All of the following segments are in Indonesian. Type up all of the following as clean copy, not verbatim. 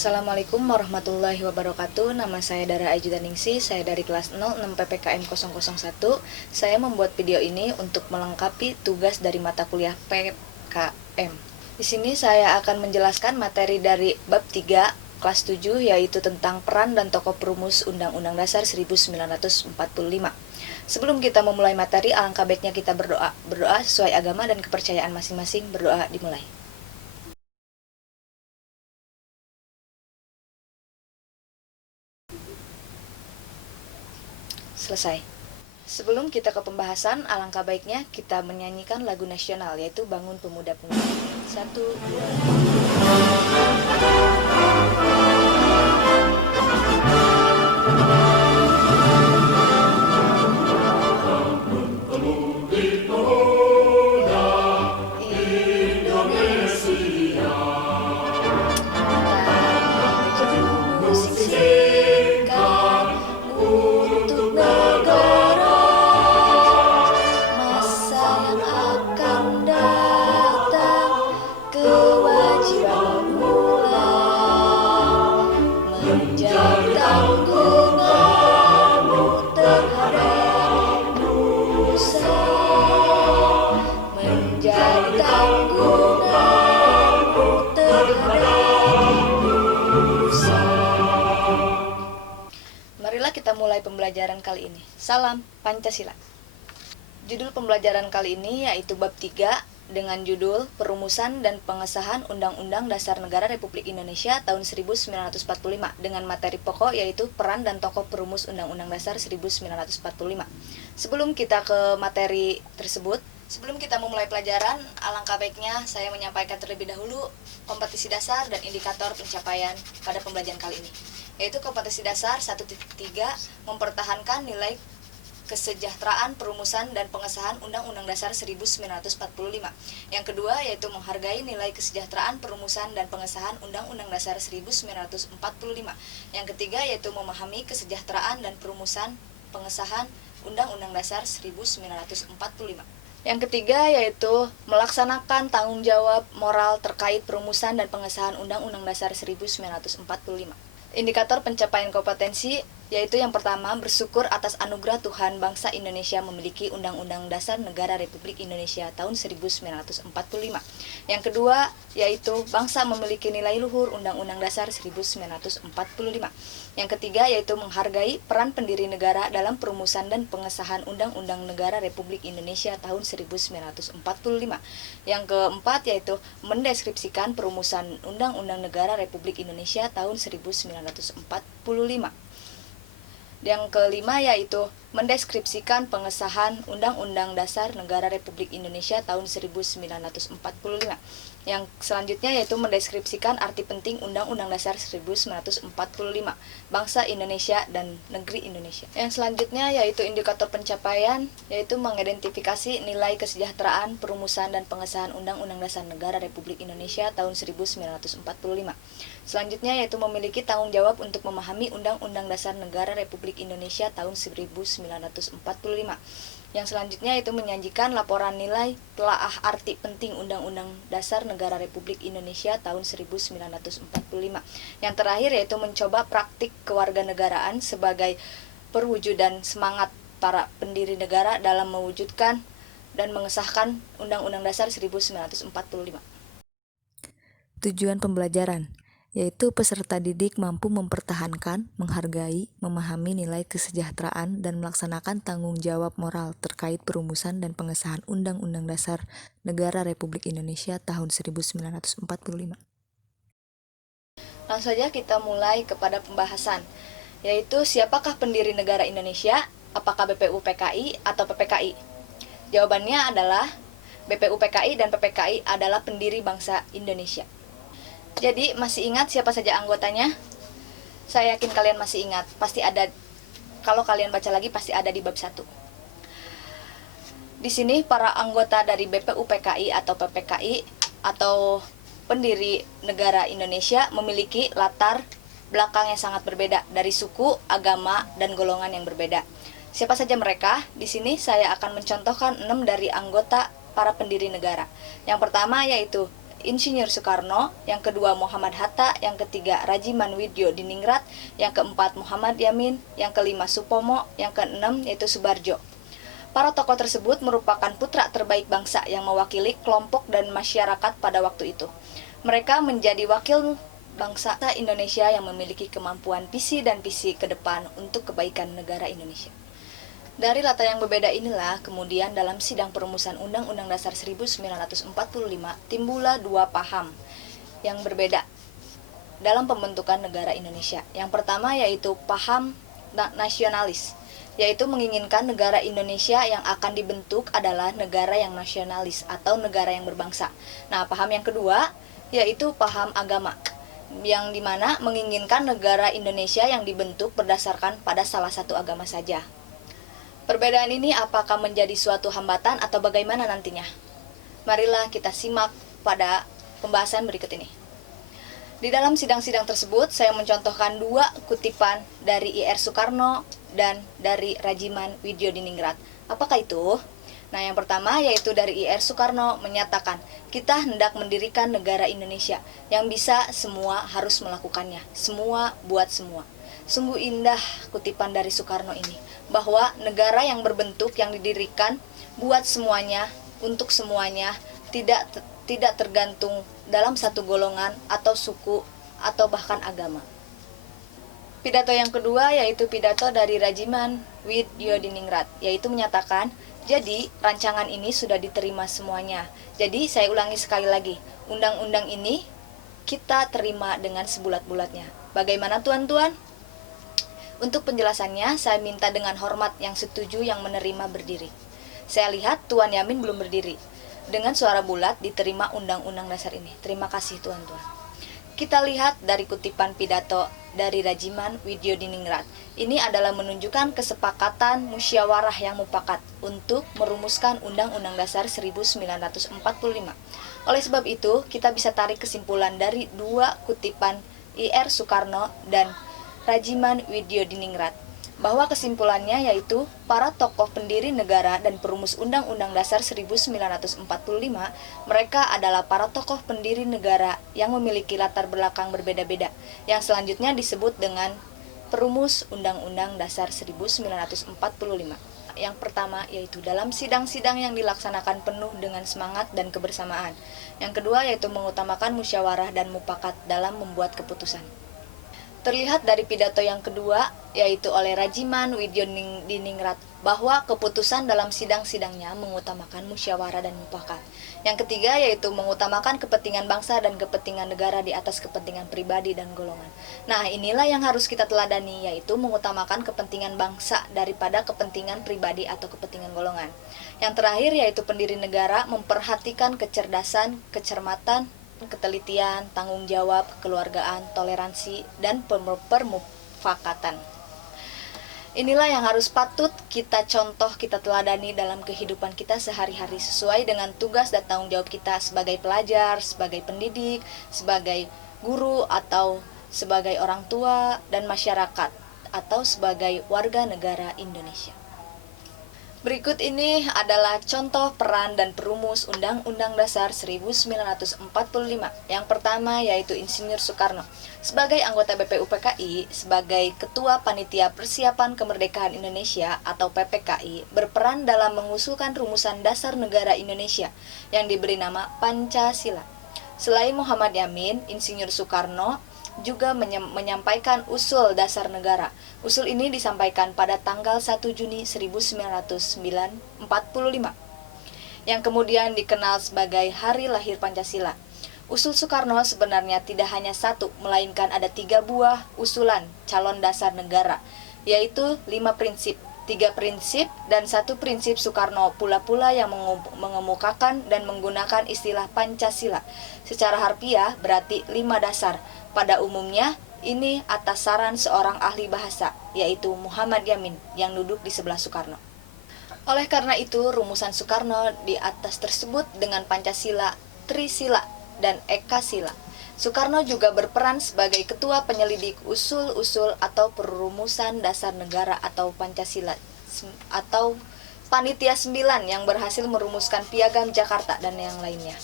Assalamualaikum warahmatullahi wabarakatuh. Nama saya Dara Ajudaningsi, saya dari kelas 06 PPKM 001. Saya membuat video ini untuk melengkapi tugas dari mata kuliah PKM. Di sini saya akan menjelaskan materi dari bab 3 kelas 7, yaitu tentang peran dan tokoh perumus Undang-Undang Dasar 1945. Sebelum kita memulai materi, alangkah baiknya kita berdoa. Berdoa sesuai agama dan kepercayaan masing-masing. Berdoa dimulai. Selesai. Sebelum kita ke pembahasan, alangkah baiknya kita menyanyikan lagu nasional, yaitu Bangun Pemuda-Pemudi. 1, 2, 3. Marilah kita mulai pembelajaran kali ini. Salam Pancasila. Judul pembelajaran kali ini yaitu bab 3 dengan judul Perumusan dan Pengesahan Undang-Undang Dasar Negara Republik Indonesia tahun 1945 dengan materi pokok yaitu peran dan tokoh perumus Undang-Undang Dasar 1945. Sebelum kita ke materi tersebut, sebelum kita memulai pelajaran, alangkah baiknya saya menyampaikan terlebih dahulu kompetisi dasar dan indikator pencapaian pada pembelajaran kali ini. Yaitu kompetensi dasar 1.3 mempertahankan nilai kesejahteraan perumusan dan pengesahan Undang-Undang Dasar 1945. Yang kedua yaitu menghargai nilai kesejahteraan perumusan dan pengesahan Undang-Undang Dasar 1945. Yang ketiga yaitu memahami kesejahteraan dan perumusan pengesahan Undang-Undang Dasar 1945. Yang ketiga yaitu melaksanakan tanggung jawab moral terkait perumusan dan pengesahan Undang-Undang Dasar 1945. Indikator pencapaian kompetensi yaitu yang pertama bersyukur atas anugerah Tuhan bangsa Indonesia memiliki Undang-Undang Dasar Negara Republik Indonesia tahun 1945. Yang kedua yaitu bangsa memiliki nilai luhur Undang-Undang Dasar 1945. Yang ketiga yaitu menghargai peran pendiri negara dalam perumusan dan pengesahan Undang-Undang Negara Republik Indonesia tahun 1945. Yang keempat yaitu mendeskripsikan perumusan Undang-Undang Negara Republik Indonesia tahun 1945. Yang kelima yaitu mendeskripsikan pengesahan Undang-Undang Dasar Negara Republik Indonesia tahun 1945. Yang selanjutnya yaitu mendeskripsikan arti penting Undang-Undang Dasar 1945, bangsa Indonesia dan negeri Indonesia. Yang selanjutnya yaitu indikator pencapaian, yaitu mengidentifikasi nilai kesejahteraan perumusan dan pengesahan Undang-Undang Dasar Negara Republik Indonesia tahun 1945. Selanjutnya yaitu memiliki tanggung jawab untuk memahami Undang-Undang Dasar Negara Republik Indonesia tahun 1945. Yang selanjutnya yaitu menyajikan laporan nilai telaah arti penting Undang-Undang Dasar Negara Republik Indonesia tahun 1945. Yang terakhir yaitu mencoba praktik kewarganegaraan sebagai perwujudan semangat para pendiri negara dalam mewujudkan dan mengesahkan Undang-Undang Dasar 1945. Tujuan pembelajaran yaitu peserta didik mampu mempertahankan, menghargai, memahami nilai kesejahteraan, dan melaksanakan tanggung jawab moral terkait perumusan dan pengesahan Undang-Undang Dasar Negara Republik Indonesia tahun 1945. Langsung saja kita mulai kepada pembahasan, yaitu siapakah pendiri negara Indonesia, apakah BPU PKI atau PPKI? Jawabannya adalah BPU PKI dan PPKI adalah pendiri bangsa Indonesia. Jadi masih ingat siapa saja anggotanya? Saya yakin kalian masih ingat. Pasti ada, kalau kalian baca lagi pasti ada di bab 1. Di sini para anggota dari BPU PKI atau PPKI atau pendiri negara Indonesia memiliki latar belakang yang sangat berbeda dari suku, agama, dan golongan yang berbeda. Siapa saja mereka? Di sini saya akan mencontohkan 6 dari anggota para pendiri negara. Yang pertama yaitu Insinyur Soekarno, yang kedua Muhammad Hatta, yang ketiga Rajiman Widjodiningrat, yang keempat Muhammad Yamin, yang kelima Supomo, yang keenam yaitu Subarjo. Para tokoh tersebut merupakan putra terbaik bangsa yang mewakili kelompok dan masyarakat pada waktu itu. Mereka menjadi wakil bangsa Indonesia yang memiliki kemampuan visi dan visi ke depan untuk kebaikan negara Indonesia. Dari latar yang berbeda inilah, kemudian dalam sidang perumusan Undang-Undang Dasar 1945, timbullah dua paham yang berbeda dalam pembentukan negara Indonesia. Yang pertama yaitu paham nasionalis, yaitu menginginkan negara Indonesia yang akan dibentuk adalah negara yang nasionalis atau negara yang berbangsa. Nah, paham yang kedua yaitu paham agama, yang dimana menginginkan negara Indonesia yang dibentuk berdasarkan pada salah satu agama saja. Perbedaan ini apakah menjadi suatu hambatan atau bagaimana nantinya? Marilah kita simak pada pembahasan berikut ini. Di dalam sidang-sidang tersebut, saya mencontohkan dua kutipan dari I.R. Soekarno dan dari Rajiman Widjodiningrat. Apakah itu? Nah, yang pertama yaitu dari I.R. Soekarno menyatakan, kita hendak mendirikan negara Indonesia yang bisa semua harus melakukannya, semua buat semua. Sungguh indah kutipan dari Soekarno ini, bahwa negara yang berbentuk yang didirikan buat semuanya, untuk semuanya, tidak tergantung dalam satu golongan atau suku atau bahkan agama. Pidato yang kedua yaitu pidato dari Rajiman Widjodiningrat, yaitu menyatakan, jadi rancangan ini sudah diterima semuanya. Jadi saya ulangi sekali lagi, undang-undang ini kita terima dengan sebulat-bulatnya. Bagaimana tuan-tuan? Untuk penjelasannya, saya minta dengan hormat yang setuju yang menerima berdiri. Saya lihat Tuan Yamin belum berdiri. Dengan suara bulat diterima undang-undang dasar ini. Terima kasih tuan-tuan. Kita lihat dari kutipan pidato dari Rajiman Widjodiningrat. Ini adalah menunjukkan kesepakatan musyawarah yang mufakat untuk merumuskan Undang-Undang Dasar 1945. Oleh sebab itu, kita bisa tarik kesimpulan dari dua kutipan I.R. Soekarno dan Rajiman Widjodiningrat, bahwa kesimpulannya yaitu para tokoh pendiri negara dan perumus Undang-Undang Dasar 1945, mereka adalah para tokoh pendiri negara yang memiliki latar belakang berbeda-beda, yang selanjutnya disebut dengan perumus Undang-Undang Dasar 1945. Yang pertama yaitu dalam sidang-sidang yang dilaksanakan penuh dengan semangat dan kebersamaan. Yang kedua yaitu mengutamakan musyawarah dan mufakat dalam membuat keputusan. Terlihat dari pidato yang kedua, yaitu oleh Rajiman Widjodiningrat, bahwa keputusan dalam sidang-sidangnya mengutamakan musyawarah dan mufakat. Yang ketiga yaitu mengutamakan kepentingan bangsa dan kepentingan negara di atas kepentingan pribadi dan golongan. Nah, inilah yang harus kita teladani, yaitu mengutamakan kepentingan bangsa daripada kepentingan pribadi atau kepentingan golongan. Yang terakhir yaitu pendiri negara memperhatikan kecerdasan, kecermatan, ketelitian, tanggung jawab, kekeluargaan, toleransi, dan permufakatan. Inilah yang harus patut kita contoh, kita teladani dalam kehidupan kita sehari-hari sesuai dengan tugas dan tanggung jawab kita sebagai pelajar, sebagai pendidik, sebagai guru, atau sebagai orang tua dan masyarakat, atau sebagai warga negara Indonesia. Berikut ini adalah contoh peran dan perumus Undang-Undang Dasar 1945. Yang pertama yaitu Insinyur Soekarno. Sebagai anggota BPUPKI, sebagai Ketua Panitia Persiapan Kemerdekaan Indonesia atau PPKI, berperan dalam mengusulkan rumusan dasar negara Indonesia yang diberi nama Pancasila. Selain Muhammad Yamin, Insinyur Soekarno juga menyampaikan usul dasar negara. Usul ini disampaikan pada tanggal 1 Juni 1945, yang kemudian dikenal sebagai Hari Lahir Pancasila. Usul Soekarno sebenarnya tidak hanya satu, melainkan ada 3 buah usulan calon dasar negara, yaitu 5 prinsip, 3 prinsip, dan 1 prinsip Soekarno pula yang mengemukakan dan menggunakan istilah Pancasila. Secara harfiah berarti 5 dasar. Pada umumnya, ini atas saran seorang ahli bahasa, yaitu Muhammad Yamin, yang duduk di sebelah Soekarno. Oleh karena itu, rumusan Soekarno di atas tersebut dengan Pancasila, Trisila, dan Ekasila. Soekarno juga berperan sebagai ketua penyelidik usul-usul atau perumusan dasar negara atau Pancasila, atau Panitia 9 yang berhasil merumuskan Piagam Jakarta dan yang lainnya.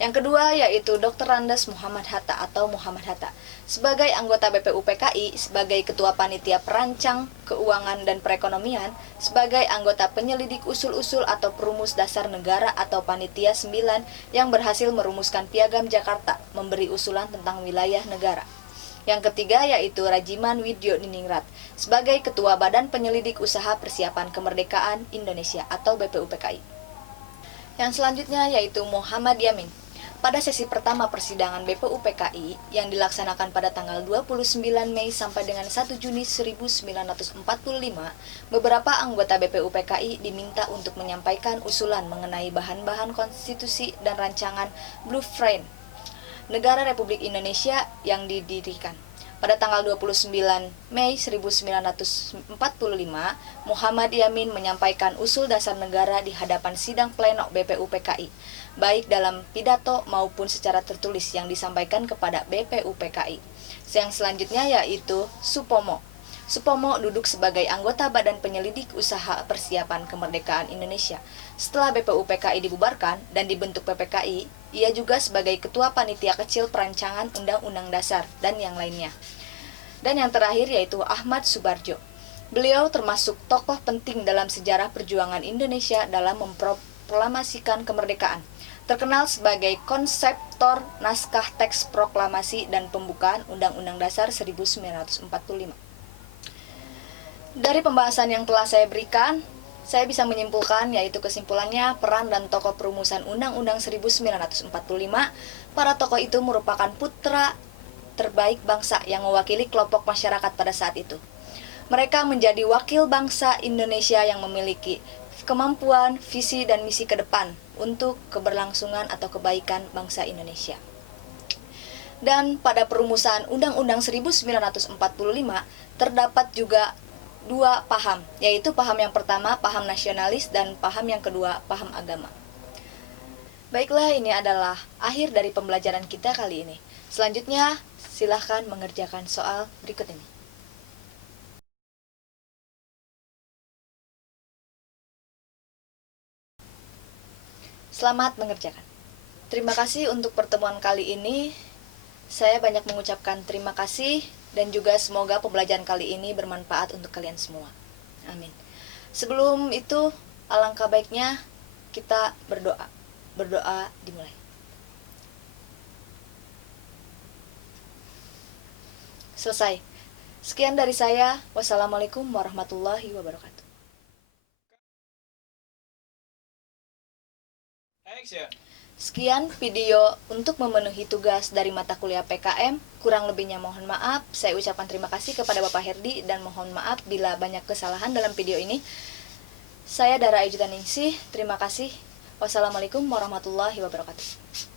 Yang kedua yaitu Dr. Randes Muhammad Hatta atau Muhammad Hatta sebagai anggota BPUPKI, sebagai Ketua Panitia Perancang Keuangan dan Perekonomian, sebagai anggota penyelidik usul-usul atau perumus dasar negara atau Panitia 9 yang berhasil merumuskan Piagam Jakarta, memberi usulan tentang wilayah negara. Yang ketiga yaitu Rajiman Widyo Niningrat sebagai Ketua Badan Penyelidik Usaha Persiapan Kemerdekaan Indonesia atau BPUPKI. Yang selanjutnya yaitu Muhammad Yamin. Pada sesi pertama persidangan BPUPKI yang dilaksanakan pada tanggal 29 Mei sampai dengan 1 Juni 1945, beberapa anggota BPUPKI diminta untuk menyampaikan usulan mengenai bahan-bahan konstitusi dan rancangan Blueprint Negara Republik Indonesia yang didirikan. Pada tanggal 29 Mei 1945, Muhammad Yamin menyampaikan usul dasar negara di hadapan sidang pleno BPUPKI, baik dalam pidato maupun secara tertulis yang disampaikan kepada BPUPKI. Yang selanjutnya yaitu Supomo. Supomo duduk sebagai anggota Badan Penyelidik Usaha Persiapan Kemerdekaan Indonesia. Setelah BPUPKI dibubarkan dan dibentuk PPKI, ia juga sebagai Ketua Panitia Kecil Perancangan Undang-Undang Dasar dan yang lainnya. Dan yang terakhir yaitu Ahmad Subarjo. Beliau termasuk tokoh penting dalam sejarah perjuangan Indonesia dalam memproklamasikan kemerdekaan. Terkenal sebagai konseptor naskah teks proklamasi dan pembukaan Undang-Undang Dasar 1945. Dari pembahasan yang telah saya berikan, saya bisa menyimpulkan, yaitu kesimpulannya peran dan tokoh perumusan Undang-Undang 1945. Para tokoh itu merupakan putra terbaik bangsa yang mewakili kelompok masyarakat pada saat itu. Mereka menjadi wakil bangsa Indonesia yang memiliki kemampuan, visi, dan misi ke depan untuk keberlangsungan atau kebaikan bangsa Indonesia. Dan pada perumusan Undang-Undang 1945 terdapat juga dua paham, yaitu paham yang pertama paham nasionalis dan paham yang kedua paham agama. Baiklah, ini adalah akhir dari pembelajaran kita kali ini. Selanjutnya, silahkan mengerjakan soal berikut ini. Selamat mengerjakan. Terima kasih untuk pertemuan kali ini. Saya banyak mengucapkan terima kasih dan juga semoga pembelajaran kali ini bermanfaat untuk kalian semua. Amin. Sebelum itu, alangkah baiknya kita berdoa. Berdoa dimulai. Selesai. Sekian dari saya. Wassalamualaikum warahmatullahi wabarakatuh. Sekian video untuk memenuhi tugas dari mata kuliah PKM. Kurang lebihnya mohon maaf. Saya ucapkan terima kasih kepada Bapak Herdi dan mohon maaf bila banyak kesalahan dalam video ini. Saya Dara Ajudaningsih. Terima kasih. Wassalamualaikum warahmatullahi wabarakatuh.